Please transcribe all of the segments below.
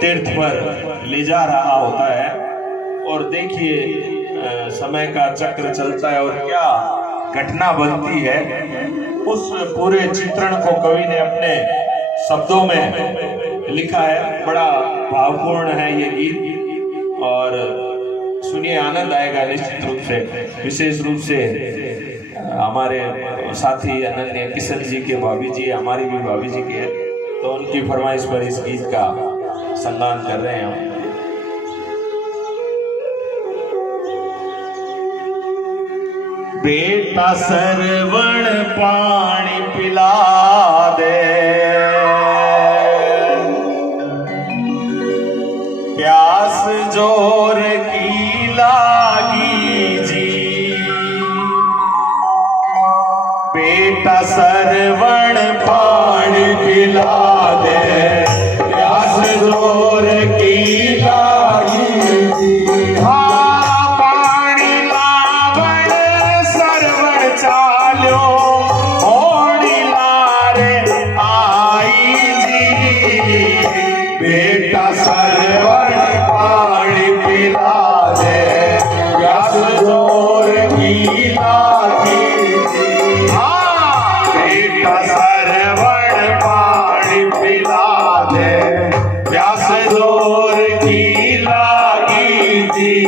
तीर्थ पर ले जा रहा होता है। और देखिए समय का चक्र चलता है और क्या घटना बनती है। उस पूरे चित्रण को कवि ने अपने शब्दों में लिखा है। बड़ा भावपूर्ण है ये गीत और सुनिए, आनंद आएगा निश्चित रूप से। विशेष रूप से हमारे साथी अनन्या किशन जी के भाभी जी, हमारी भी भाभी जी की है, तो उनकी फरमाइश पर इस गीत का संगान कर रहे हैं हम। बेटा सरवण पानी पिला दे, प्यास जोर की लागी जी। बेटा सरवण पानी पिला दे, प्यास जोर की लागी जी। हाँ पानी लावण सरवण चाल्यो, होड़ी लारे आई जी। बेटा सरवण पानी पिला दे, प्यास जोर की लागी जी। हाँ बेटा सरवण पानी पिला दे, प्यास जोर की लागी जी।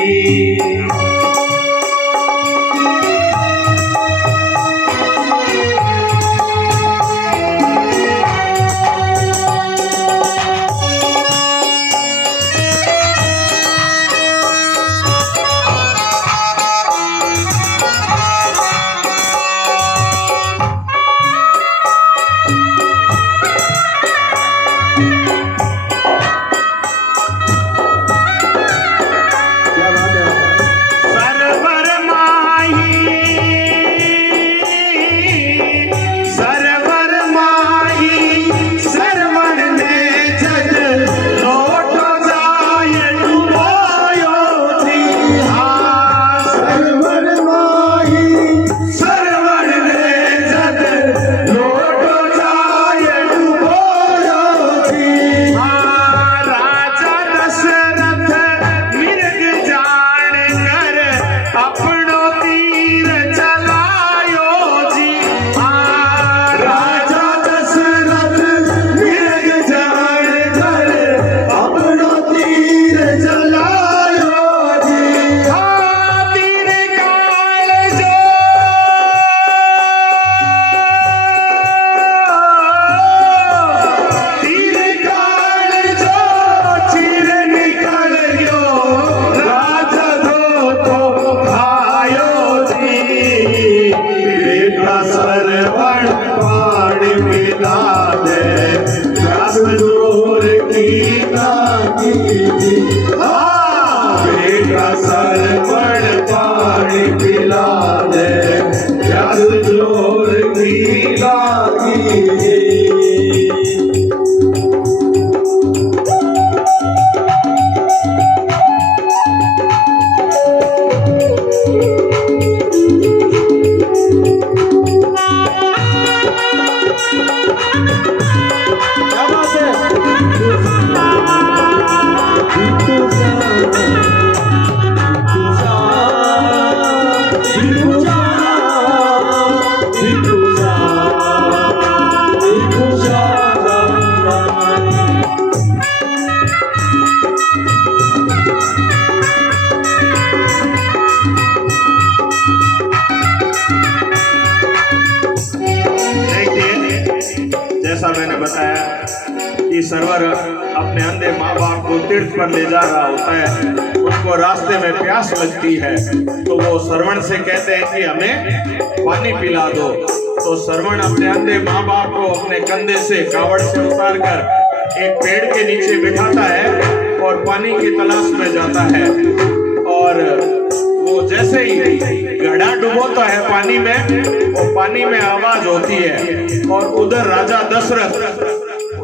मैंने बताया कि सरवर अपने अंधे माँ बाप को तीर्थ पर ले जा रहा होता है। उनको रास्ते में प्यास लगती है तो वो सरवण से कहते हैं कि हमें पानी पिला दो। तो सरवण अपने अंधे माँ बाप को अपने कंधे से कावड़ से उतार कर एक पेड़ के नीचे बिठाता है और पानी की तलाश में जाता है। और वो जैसे ही घड़ा डुबोता है पानी में, और पानी में आवाज होती है और उधर राजा दशरथ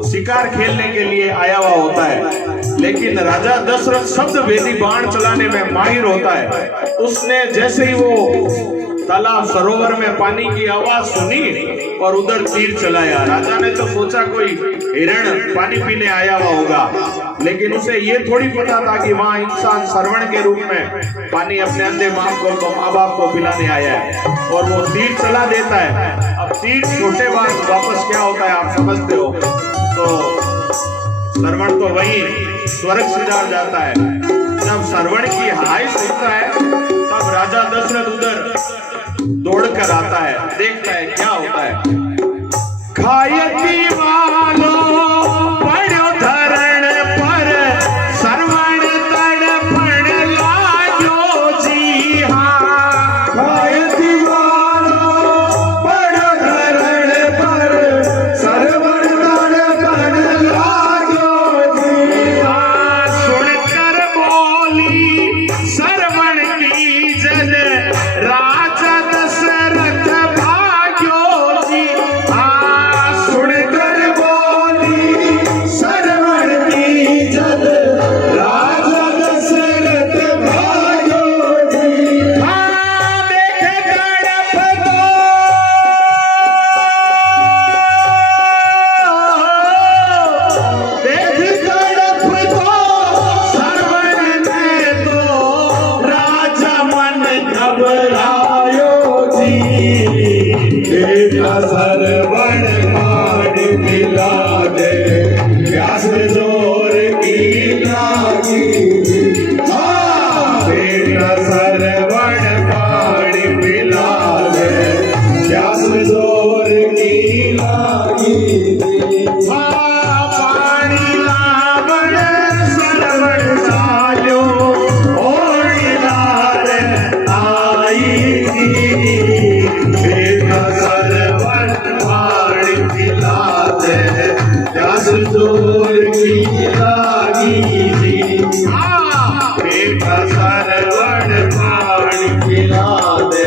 शिकार खेलने के लिए आया हुआ होता है। लेकिन राजा दशरथ शब्द भेदी बाण चलाने में माहिर होता है। उसने जैसे ही वो तालाब सरोवर में पानी की आवाज सुनी और उधर तीर चलाया। राजा ने तो सोचा कोई हिरण पानी पीने आया हुआ होगा, लेकिन उसे ये थोड़ी पता था कि वहां इंसान श्रवण के रूप में पानी अपने अंधे माँ बाप को पिलाने आया है, और वो तीर चला देता है। अब तीर छोटे बाद वापस क्या होता है आप समझते हो। तो श्रवण तो वही स्वर्ग सिधार जाता है। जब श्रवण की हाय सुनता है तब राजा दशरथ उधर दौड़कर आता है, देखता है क्या होता है। खायती वालो पड़ो धरण पर श्रवण तड़पण लायो जी हाँ। खायती वालो पड़ो धरण पर श्रवण तड़पण लायो जी हाँ। सुनकर बोली श्रवण की जन राजा दशरथ भाग्यो जी हाँ। सुनकर बोली श्रवण की जन राजा दशरथ भाग्यो जी हाँ। देख गणप को देख गणप को श्रवण ने तो राजा मन घबरायो जी। बेटा श्रवण पानी पिला दे प्यास जोर की लागी जी। हाँ, बेटा श्रवण पानी पिला दे प्यास जोर की लागी जी। हाँ। पानी लावण श्रवण सायो ओढ़ी लाल आई जी। बेटा श्रवण पानी पिला दे प्यास जोर की लागी जी। हाँ। बेटा श्रवण पानी पिला दे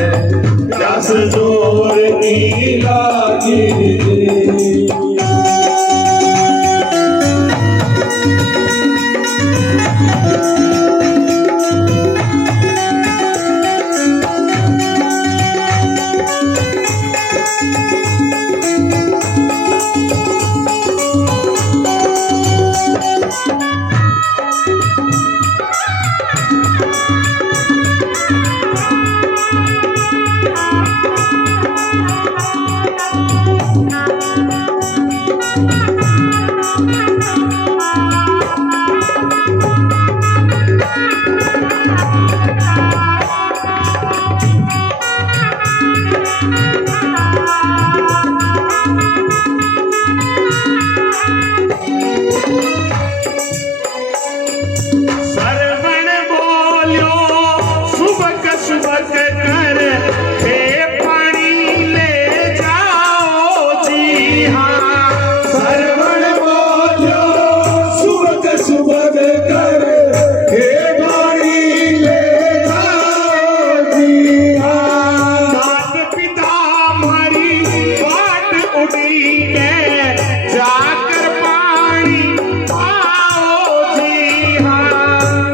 प्यास जोर की लागी जी। श्रवण बोल्यो सुबक सुबक कर हे पानी ले जाओ जी हाँ। श्रवण बोलो सुबक सुबक कर हे पानी ले जाओ जी हाँ। मात पिता हमारी बाट उड़ी के जाकर पानी पाओ जी हाँ।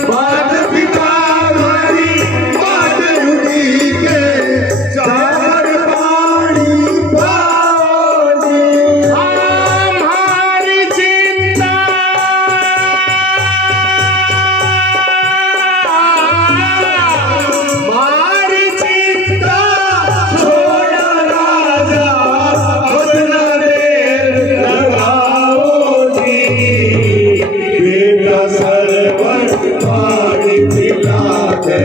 मात पिता हमारी बात उड़ी के जाकर पानी पाओ जी। हमारी चिंता हमारी चिंता छोड़ा राजा अपना देर लगाओ जी। बेटा श्रवण पानी पिला दे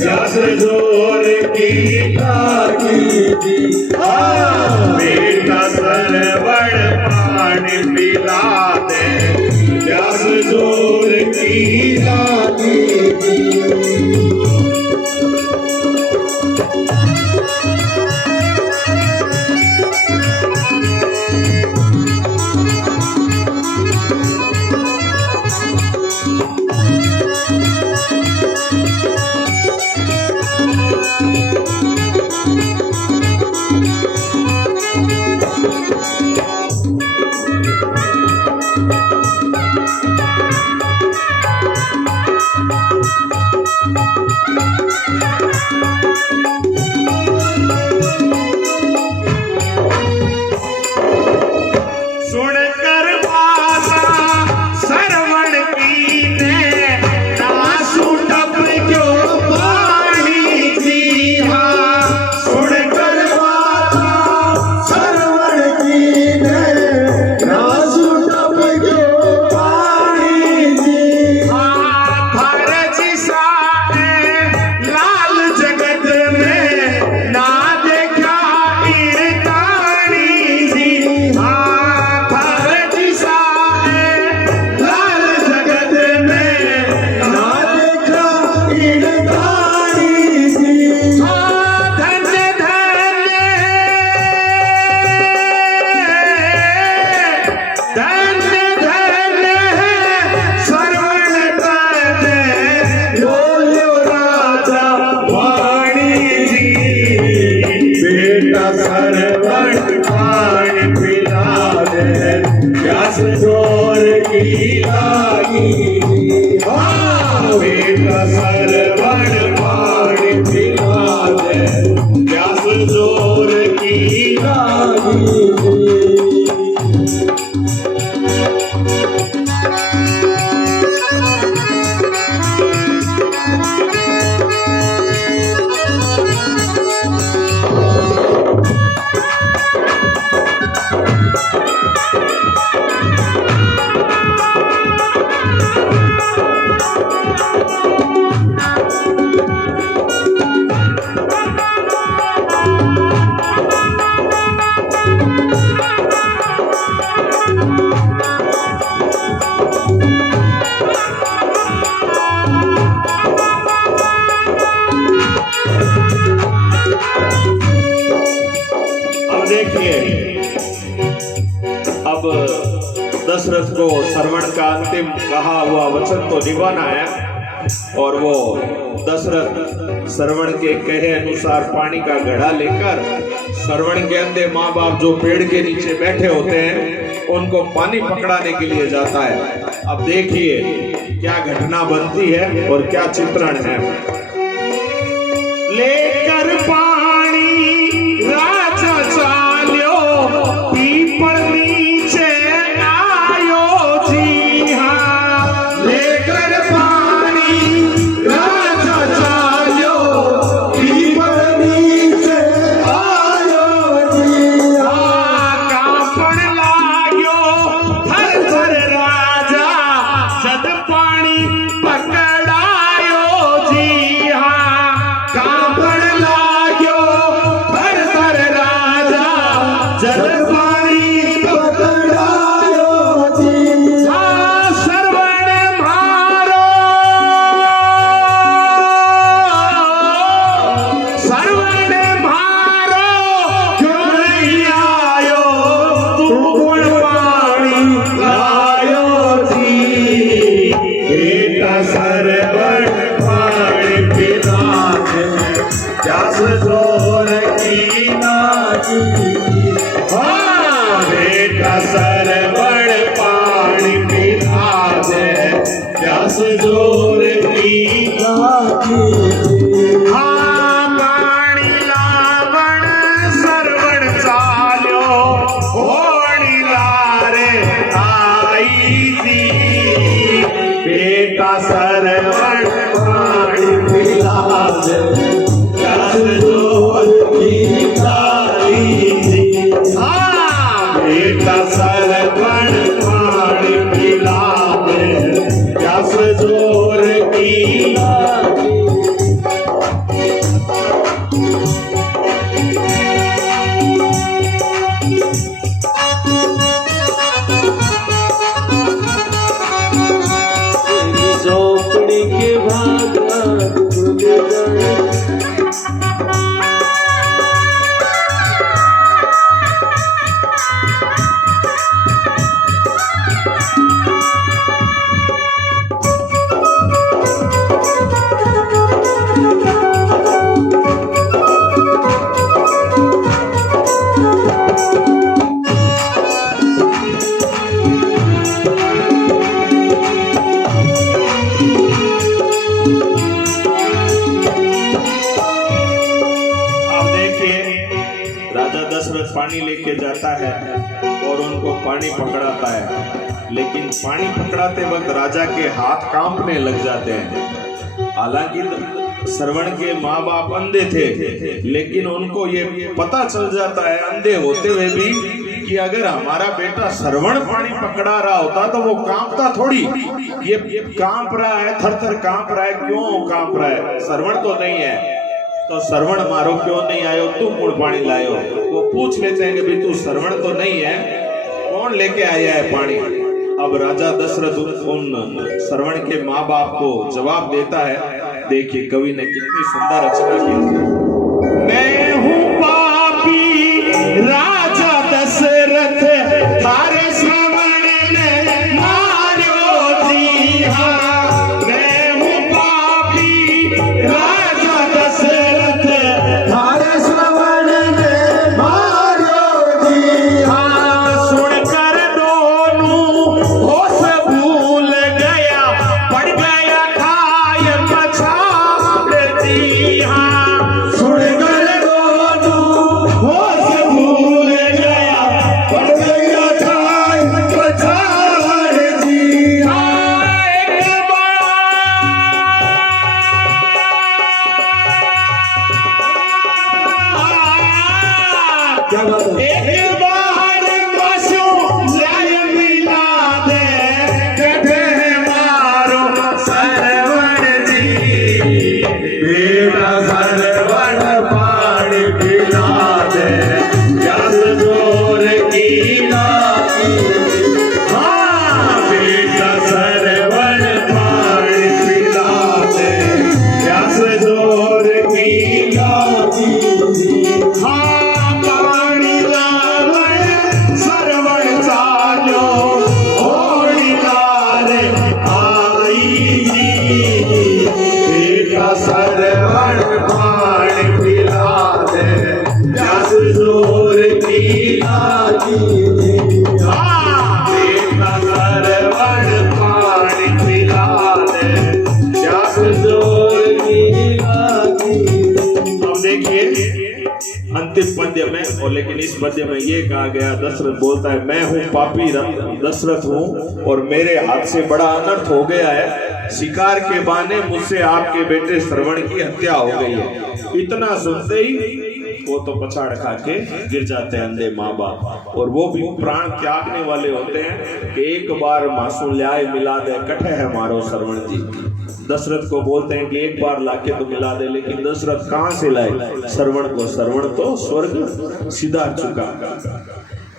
प्यास जोर की लागी जी। हाँ, बेटा श्रवण पानी पिला दे प्यास जोर की लागी जी। लागी हाँ बेटा सरवण पानी पिला दे प्यास जोर की लागी अब दशरथ को श्रवण का अंतिम कहा हुआ वचन तो निभाना है और वो दशरथ श्रवण के कहे अनुसार पानी का घड़ा लेकर श्रवण के अंधे माँ बाप जो पेड़ के नीचे बैठे होते हैं उनको पानी पकड़ाने के लिए जाता है। अब देखिए क्या घटना बनती है और क्या चित्रण है। लेकर पानी राजा चाल्यो पीपल नीचे आयो जी हाँ लेकर पानी राजा चाल्यो पीपल नीचे आयो जी हाँ कांपण लाग्यो थर थर राजा जद पानी पकड़ायो जी हाँ कांपण लाग्यो थर थर राजा जद पानी पकड़ायो जी हाँ श्रवण मारो क्यों नहीं आयो तू गुण पानी लायो जी बेटा श्रवण पानी पिला दे प्यास जोर की लागी हाँ बेटा श्रवण पानी पिला दे प्यास जोर की लागी हाँ पानी लावण श्रवण चाल्यो होणी लारे आई जी बेटा श्रवण पानी पिला दे प्यास जोर की लागी जी हाँ बेटा श्रवण पानी पिला दे प्यास जोर की लागी झोपड़ी के भागना डूब गए अब देखिए राजा दशरथ पानी लेके जाता है और उनको पानी पकड़ाता है, लेकिन पानी पकड़ाते वक्त राजा के हाथ कांपने लग जाते हैं। हालांकि श्रवण के माँ बाप अंधे थे, लेकिन उनको ये पता चल जाता है अंधे होते हुए भी कि अगर हमारा बेटा श्रवण पानी पकड़ा रहा होता तो वो कांपता थोड़ी। ये कांप रहा है, थर थर कांप रहा है, क्यों कांप रहा है? श्रवण तो नहीं है, तो श्रवण मारो क्यों नहीं आयो, तू कौन पानी लायो? वो पूछ लेते हैं कि भाई तू श्रवण तो नहीं है, कौन लेके आया है पानी? अब राजा दशरथ उन श्रवण के माँ बाप को जवाब देता है। देखिए कवि ने कितनी सुंदर रचना की। मैं हूँ पापी राजा दशरथ थारे श्रवण ने मारो जी हाँ मैं हूँ पापी राजा दशरथ थारे श्रवण ने मारो जी हाँ सुनकर दोनों होश भूल में, और लेकिन इस पद्य में ये कहा गया, दशरथ बोलता है मैं हूँ पापी दशरथ हूँ और मेरे हाथ से बड़ा अनर्थ हो गया है, शिकार के बहाने मुझसे आपके बेटे श्रवण की हत्या हो गई है। इतना सुनते ही वो तो पछाड़ खा के गिर जाते हैं अंधे माँ बाप, और वो भी प्राण त्यागने वाले होते हैं कि एक बार मासूम ल्याय मिला दे कठे है मारो श्रवण जी। दशरथ को बोलते हैं कि एक बार लाके तो मिला दे, लेकिन दशरथ कहाँ से लाए श्रवण को? श्रवण तो स्वर्ग सीधा चुका।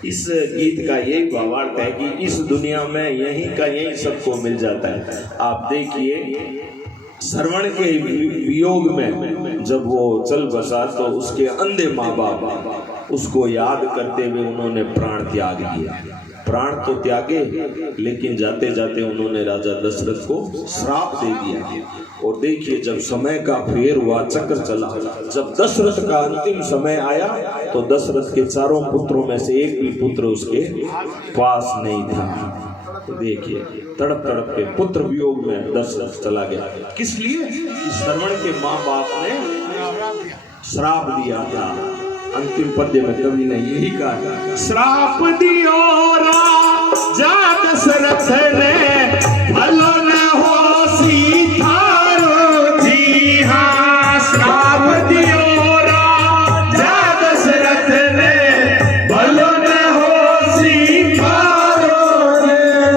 इस गीत का यही भावार्थ है कि इस दुनिया में यही का यही सबको मिल जाता है। आप देखिए श्रवण के वियोग में जब वो चल बसा तो उसके अंधे माँ बाप उसको याद करते हुए उन्होंने प्राण त्याग दिया। प्राण तो त्यागे, लेकिन जाते जाते उन्होंने राजा दशरथ को श्राप दे दिया। और देखिए जब समय का फेर हुआ, चक्र चला, जब दशरथ का अंतिम समय आया तो दशरथ के चारों पुत्रों में से एक भी पुत्र उसके पास नहीं था। तो देखिए तड़प तड़प के पुत्र वियोग में दशरथ चला गया। किस लिए? श्रवण के माँ बाप ने श्राप दिया था। अंतिम पद्य में कवि ने यही कहा, श्राप दियो राजा दशरथ ने भलो न हो सीतारो जी। हाँ, श्राप दियो राजा दशरथ ने भलो न हो सीतारो।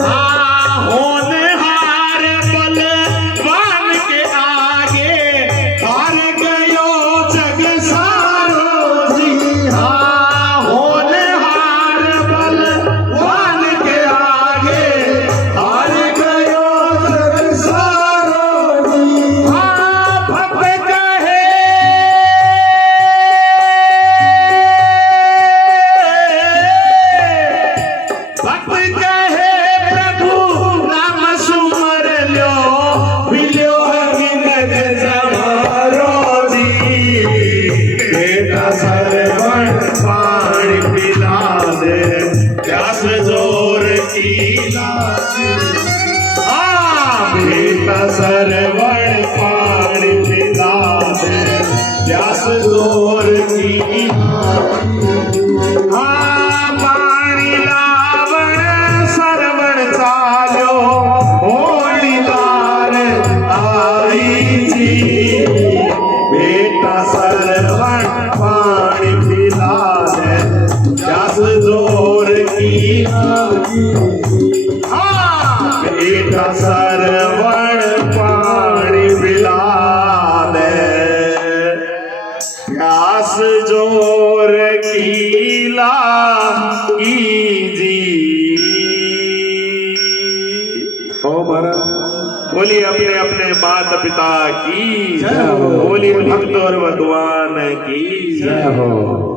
हाँ, होनहार बलवान के आगे हार गयो जग सारो जी। हाँ, होनहार बलवान के आगे हार गयो जग सारो जी। हाँ, भक्त कहे प्रभु नाम सुमर लो बिलो विनद समारो जी। बेटा श्रवण पानी पिला दे प्यास जोर की लासी। बेटा श्रवण पानी पिला दे प्यास जोर की। हाँ, पानी लावण श्रवण चालो होलीदार आई जी। बेटा श्रवण पानी पिला दे प्यास जोर की। हाँ, बेटा श्रवण पानी पिला दे प्यास जोर की लागी जी। ओ महाराज बोलिए अपने अपने माता पिता की जय हो, बोलिए भक्त और भगवान की जय हो।